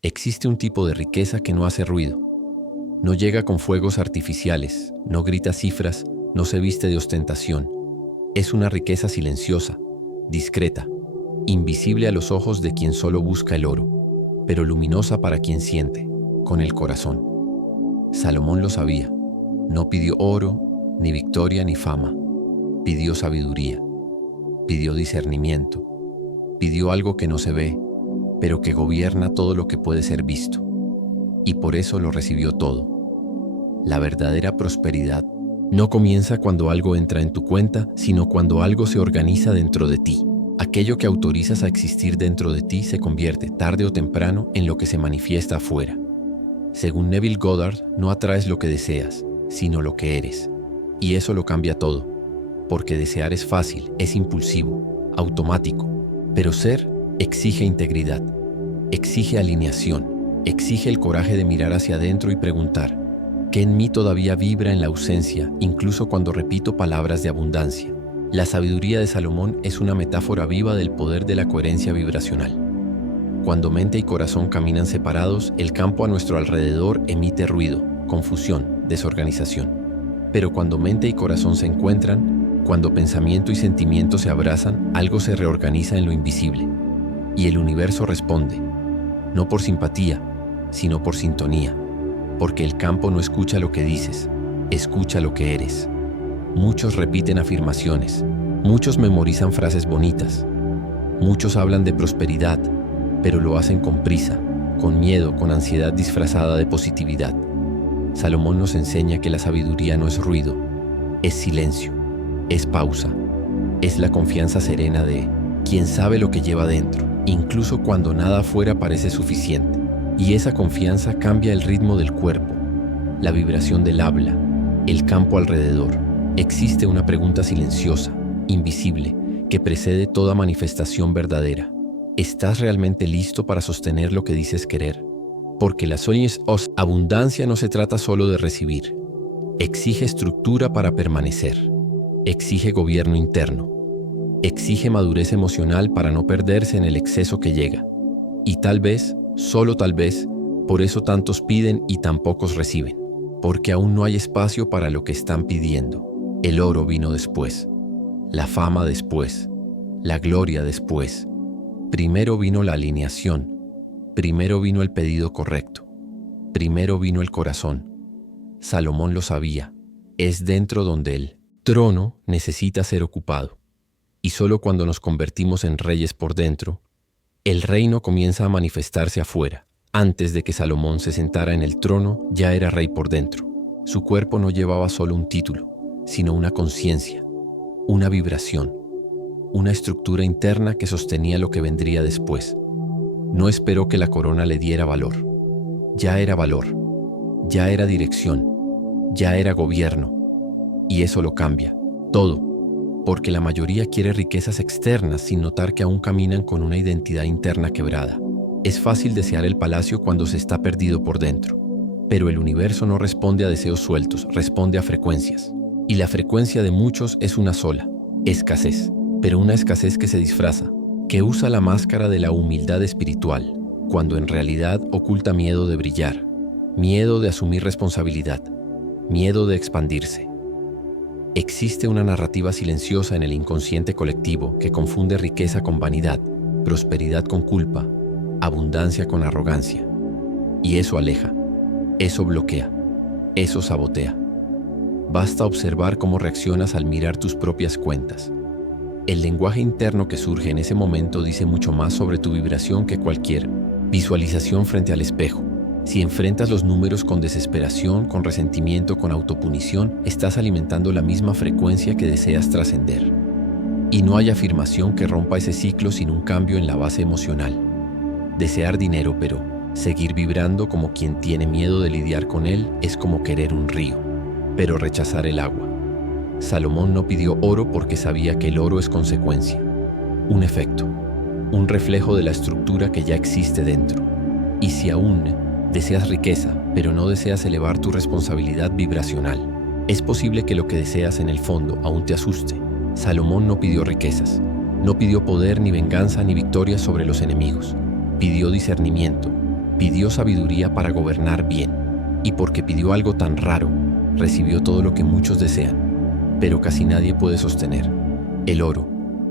Existe un tipo de riqueza que no hace ruido. No llega con fuegos artificiales, no grita cifras, no se viste de ostentación. Es una riqueza silenciosa, discreta, invisible a los ojos de quien solo busca el oro, pero luminosa para quien siente, con el corazón. Salomón lo sabía. No pidió oro, ni victoria, ni fama. Pidió sabiduría. Pidió discernimiento. Pidió algo que no se ve, pero que gobierna todo lo que puede ser visto. Y por eso lo recibió todo. La verdadera prosperidad no comienza cuando algo entra en tu cuenta, sino cuando algo se organiza dentro de ti. Aquello que autorizas a existir dentro de ti se convierte, tarde o temprano, en lo que se manifiesta afuera. Según Neville Goddard, no atraes lo que deseas, sino lo que eres. Y eso lo cambia todo. Porque desear es fácil, es impulsivo, automático. Pero ser exige integridad, exige alineación, exige el coraje de mirar hacia adentro y preguntar, ¿qué en mí todavía vibra en la ausencia, incluso cuando repito palabras de abundancia? La sabiduría de Salomón es una metáfora viva del poder de la coherencia vibracional. Cuando mente y corazón caminan separados, el campo a nuestro alrededor emite ruido, confusión, desorganización. Pero cuando mente y corazón se encuentran, cuando pensamiento y sentimiento se abrazan, algo se reorganiza en lo invisible. Y el universo responde, no por simpatía, sino por sintonía. Porque el campo no escucha lo que dices, escucha lo que eres. Muchos repiten afirmaciones, muchos memorizan frases bonitas, muchos hablan de prosperidad, pero lo hacen con prisa, con miedo, con ansiedad disfrazada de positividad. Salomón nos enseña que la sabiduría no es ruido, es silencio, es pausa, es la confianza serena de quien sabe lo que lleva dentro, incluso cuando nada afuera parece suficiente. Y esa confianza cambia el ritmo del cuerpo, la vibración del habla, el campo alrededor. Existe una pregunta silenciosa, invisible, que precede toda manifestación verdadera. ¿Estás realmente listo para sostener lo que dices querer? Porque la abundancia no se trata solo de recibir. Exige estructura para permanecer. Exige gobierno interno. Exige madurez emocional para no perderse en el exceso que llega. Y tal vez, solo tal vez, por eso tantos piden y tan pocos reciben. Porque aún no hay espacio para lo que están pidiendo. El oro vino después. La fama después. La gloria después. Primero vino la alineación. Primero vino el pedido correcto. Primero vino el corazón. Salomón lo sabía. Es dentro donde el trono necesita ser ocupado. Y solo cuando nos convertimos en reyes por dentro, el reino comienza a manifestarse afuera. Antes de que Salomón se sentara en el trono, ya era rey por dentro. Su cuerpo no llevaba solo un título, sino una conciencia, una vibración, una estructura interna que sostenía lo que vendría después. No esperó que la corona le diera valor. Ya era valor, ya era dirección, ya era gobierno. Y eso lo cambia, todo, porque la mayoría quiere riquezas externas sin notar que aún caminan con una identidad interna quebrada. Es fácil desear el palacio cuando se está perdido por dentro, pero el universo no responde a deseos sueltos, responde a frecuencias. Y la frecuencia de muchos es una sola, escasez, pero una escasez que se disfraza, que usa la máscara de la humildad espiritual, cuando en realidad oculta miedo de brillar, miedo de asumir responsabilidad, miedo de expandirse. Existe una narrativa silenciosa en el inconsciente colectivo que confunde riqueza con vanidad, prosperidad con culpa, abundancia con arrogancia. Y eso aleja, eso bloquea, eso sabotea. Basta observar cómo reaccionas al mirar tus propias cuentas. El lenguaje interno que surge en ese momento dice mucho más sobre tu vibración que cualquier visualización frente al espejo. Si enfrentas los números con desesperación, con resentimiento, con autopunición, estás alimentando la misma frecuencia que deseas trascender. Y no hay afirmación que rompa ese ciclo sin un cambio en la base emocional. Desear dinero, pero seguir vibrando como quien tiene miedo de lidiar con él es como querer un río, pero rechazar el agua. Salomón no pidió oro porque sabía que el oro es consecuencia, un efecto, un reflejo de la estructura que ya existe dentro. Y si aún deseas riqueza, pero no deseas elevar tu responsabilidad vibracional, es posible que lo que deseas en el fondo aún te asuste. Salomón no pidió riquezas, no pidió poder, ni venganza, ni victoria sobre los enemigos. Pidió discernimiento, Pidió sabiduría para gobernar bien, y porque pidió algo tan raro, recibió todo lo que muchos desean, pero casi nadie puede sostener: el oro,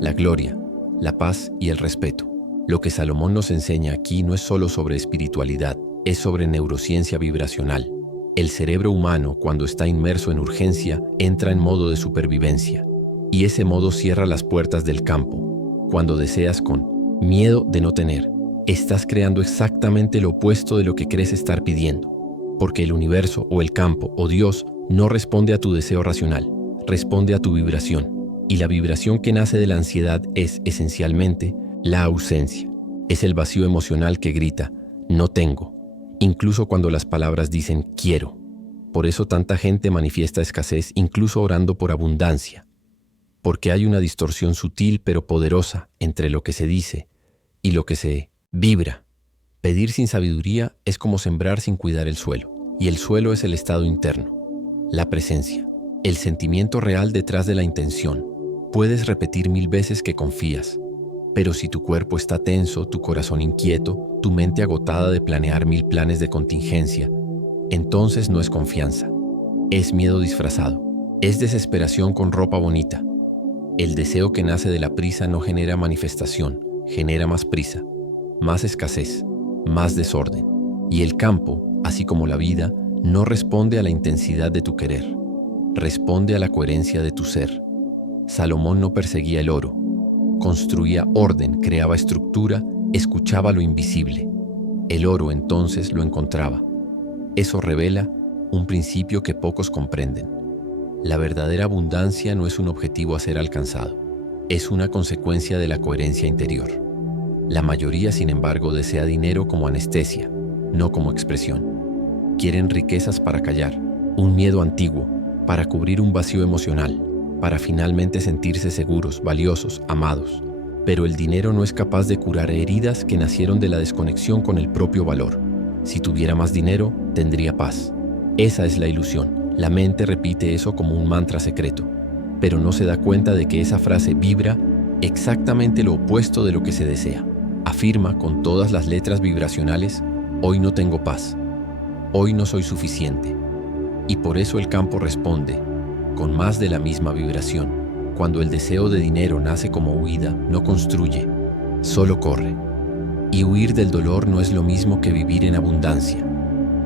la gloria, la paz y el respeto. Lo que Salomón nos enseña aquí no es solo sobre espiritualidad, es sobre neurociencia vibracional. El cerebro humano, cuando está inmerso en urgencia, entra en modo de supervivencia, y ese modo cierra las puertas del campo. Cuando deseas con miedo de no tener, estás creando exactamente lo opuesto de lo que crees estar pidiendo, porque el universo o el campo o Dios no responde a tu deseo racional, responde a tu vibración, y la vibración que nace de la ansiedad es, esencialmente, la ausencia. Es el vacío emocional que grita: no tengo, incluso cuando las palabras dicen quiero. Por eso tanta gente manifiesta escasez incluso orando por abundancia, porque hay una distorsión sutil pero poderosa entre lo que se dice y lo que se vibra. Pedir sin sabiduría es como sembrar sin cuidar el suelo, y el suelo es el estado interno, la presencia, el sentimiento real detrás de la intención. Puedes repetir 1000 veces que confías, pero si tu cuerpo está tenso, tu corazón inquieto, tu mente agotada de planear 1000 planes de contingencia, entonces no es confianza, es miedo disfrazado, es desesperación con ropa bonita. El deseo que nace de la prisa no genera manifestación, genera más prisa, más escasez, más desorden. Y el campo, así como la vida, no responde a la intensidad de tu querer, responde a la coherencia de tu ser. Salomón no perseguía el oro, construía orden, creaba estructura, escuchaba lo invisible. El oro entonces lo encontraba. Eso revela un principio que pocos comprenden. La verdadera abundancia no es un objetivo a ser alcanzado, es una consecuencia de la coherencia interior. La mayoría, sin embargo, desea dinero como anestesia, no como expresión. Quieren riquezas para callar, un miedo antiguo, para cubrir un vacío emocional, para finalmente sentirse seguros, valiosos, amados. Pero el dinero no es capaz de curar heridas que nacieron de la desconexión con el propio valor. Si tuviera más dinero, tendría paz. Esa es la ilusión. La mente repite eso como un mantra secreto, pero no se da cuenta de que esa frase vibra exactamente lo opuesto de lo que se desea. Afirma con todas las letras vibracionales: hoy no tengo paz, hoy no soy suficiente. Y por eso el campo responde con más de la misma vibración. Cuando el deseo de dinero nace como huida, no construye, solo corre. Y huir del dolor no es lo mismo que vivir en abundancia.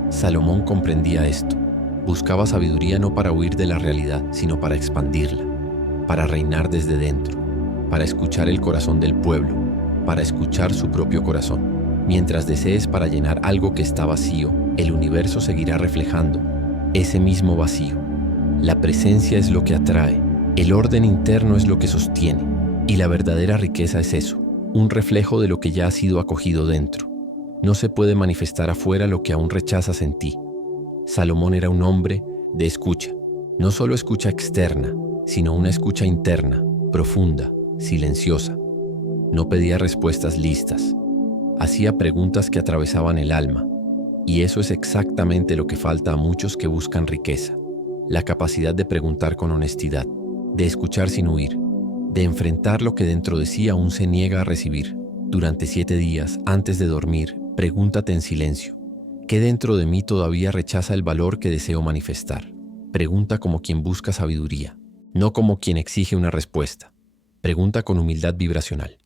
Salomón comprendía esto. Buscaba sabiduría no para huir de la realidad, sino para expandirla, para reinar desde dentro, para escuchar el corazón del pueblo, para escuchar su propio corazón. Mientras desees para llenar algo que está vacío, el universo seguirá reflejando ese mismo vacío. La presencia es lo que atrae, el orden interno es lo que sostiene, y la verdadera riqueza es eso, un reflejo de lo que ya ha sido acogido dentro. No se puede manifestar afuera lo que aún rechazas en ti. Salomón era un hombre de escucha, no solo escucha externa, sino una escucha interna, profunda, silenciosa. No pedía respuestas listas, hacía preguntas que atravesaban el alma, y eso es exactamente lo que falta a muchos que buscan riqueza: la capacidad de preguntar con honestidad, de escuchar sin huir, de enfrentar lo que dentro de sí aún se niega a recibir. Durante 7 días, antes de dormir, pregúntate en silencio: ¿qué dentro de mí todavía rechaza el valor que deseo manifestar? Pregunta como quien busca sabiduría, no como quien exige una respuesta. Pregunta con humildad vibracional.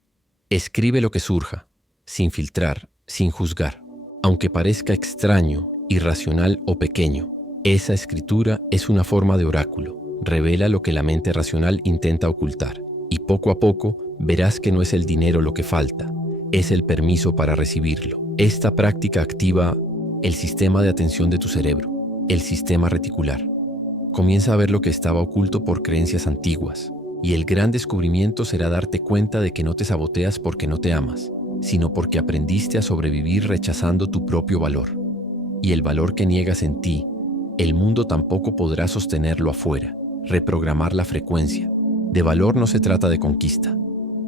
Escribe lo que surja, sin filtrar, sin juzgar. Aunque parezca extraño, irracional o pequeño, esa escritura es una forma de oráculo. Revela lo que la mente racional intenta ocultar. Y poco a poco verás que no es el dinero lo que falta, es el permiso para recibirlo. Esta práctica activa el sistema de atención de tu cerebro, el sistema reticular. Comienza a ver lo que estaba oculto por creencias antiguas, y el gran descubrimiento será darte cuenta de que no te saboteas porque no te amas, sino porque aprendiste a sobrevivir rechazando tu propio valor. Y el valor que niegas en ti, el mundo tampoco podrá sostenerlo afuera. Reprogramar la frecuencia. De valor no se trata de conquista,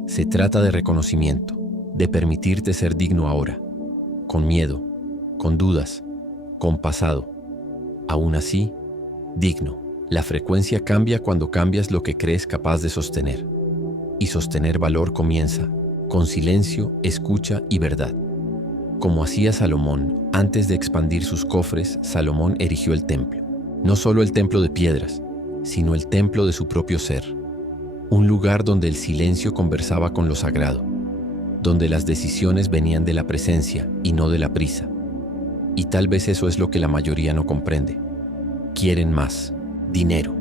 se trata de reconocimiento, de permitirte ser digno ahora, con miedo, con dudas, con pasado. Aún así, digno. La frecuencia cambia cuando cambias lo que crees capaz de sostener. Y sostener valor comienza con silencio, escucha y verdad. Como hacía Salomón, antes de expandir sus cofres, Salomón erigió el templo. No solo el templo de piedras, sino el templo de su propio ser. Un lugar donde el silencio conversaba con lo sagrado, donde las decisiones venían de la presencia y no de la prisa. Y tal vez eso es lo que la mayoría no comprende. Quieren más, dinero,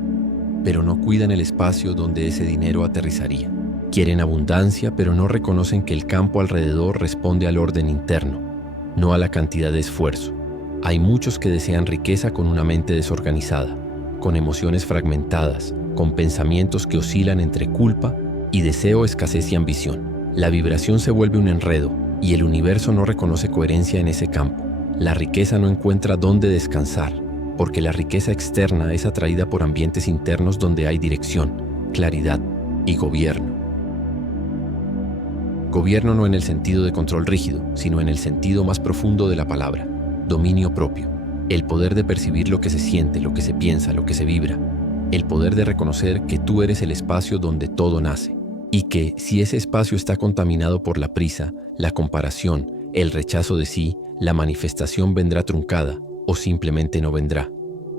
pero no cuidan el espacio donde ese dinero aterrizaría. Quieren abundancia, pero no reconocen que el campo alrededor responde al orden interno, no a la cantidad de esfuerzo. Hay muchos que desean riqueza con una mente desorganizada, con emociones fragmentadas, con pensamientos que oscilan entre culpa y deseo, escasez y ambición. La vibración se vuelve un enredo y el universo no reconoce coherencia en ese campo. La riqueza no encuentra dónde descansar, porque la riqueza externa es atraída por ambientes internos donde hay dirección, claridad y gobierno. Gobierno no en el sentido de control rígido, sino en el sentido más profundo de la palabra, dominio propio, el poder de percibir lo que se siente, lo que se piensa, lo que se vibra, el poder de reconocer que tú eres el espacio donde todo nace, y que si ese espacio está contaminado por la prisa, la comparación, el rechazo de sí, la manifestación vendrá truncada o simplemente no vendrá.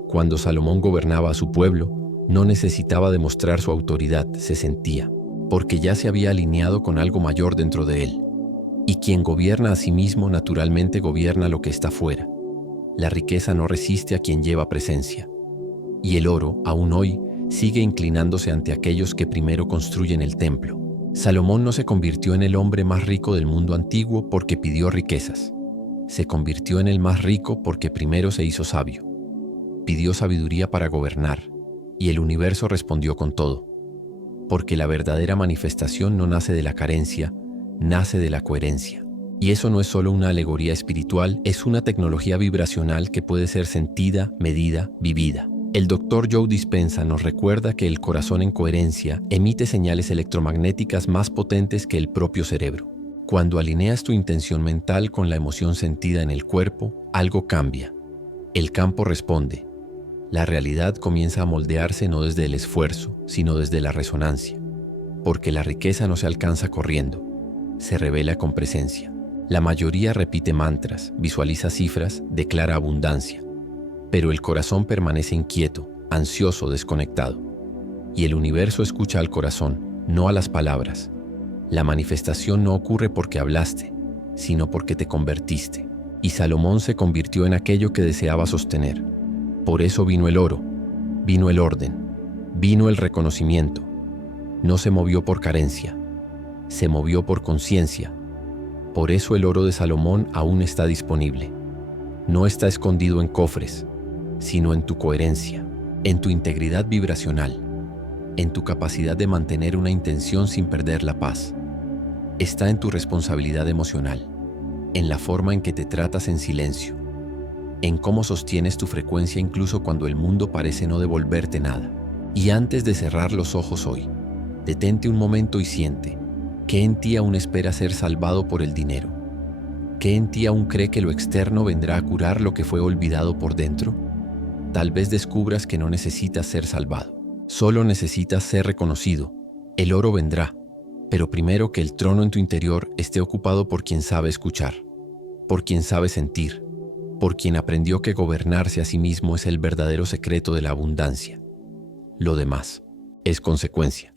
Cuando Salomón gobernaba a su pueblo, no necesitaba demostrar su autoridad, se sentía, porque ya se había alineado con algo mayor dentro de él. Y quien gobierna a sí mismo naturalmente gobierna lo que está fuera. La riqueza no resiste a quien lleva presencia. Y el oro, aún hoy, sigue inclinándose ante aquellos que primero construyen el templo. Salomón no se convirtió en el hombre más rico del mundo antiguo porque pidió riquezas. Se convirtió en el más rico porque primero se hizo sabio. Pidió sabiduría para gobernar, y el universo respondió con todo. Porque la verdadera manifestación no nace de la carencia, nace de la coherencia. Y eso no es solo una alegoría espiritual, es una tecnología vibracional que puede ser sentida, medida, vivida. El Dr. Joe Dispenza nos recuerda que el corazón en coherencia emite señales electromagnéticas más potentes que el propio cerebro. Cuando alineas tu intención mental con la emoción sentida en el cuerpo, algo cambia. El campo responde. La realidad comienza a moldearse no desde el esfuerzo, sino desde la resonancia. Porque la riqueza no se alcanza corriendo, se revela con presencia. La mayoría repite mantras, visualiza cifras, declara abundancia. Pero el corazón permanece inquieto, ansioso, desconectado. Y el universo escucha al corazón, no a las palabras. La manifestación no ocurre porque hablaste, sino porque te convertiste. Y Salomón se convirtió en aquello que deseaba sostener. Por eso vino el oro, vino el orden, vino el reconocimiento. No se movió por carencia, se movió por conciencia. Por eso el oro de Salomón aún está disponible. No está escondido en cofres, sino en tu coherencia, en tu integridad vibracional, en tu capacidad de mantener una intención sin perder la paz. Está en tu responsabilidad emocional, en la forma en que te tratas en silencio, en cómo sostienes tu frecuencia incluso cuando el mundo parece no devolverte nada. Y antes de cerrar los ojos hoy, detente un momento y siente, ¿qué en ti aún espera ser salvado por el dinero? ¿Qué en ti aún cree que lo externo vendrá a curar lo que fue olvidado por dentro? Tal vez descubras que no necesitas ser salvado, solo necesitas ser reconocido. El oro vendrá, pero primero que el trono en tu interior esté ocupado por quien sabe escuchar, por quien sabe sentir, por quien aprendió que gobernarse a sí mismo es el verdadero secreto de la abundancia. Lo demás es consecuencia.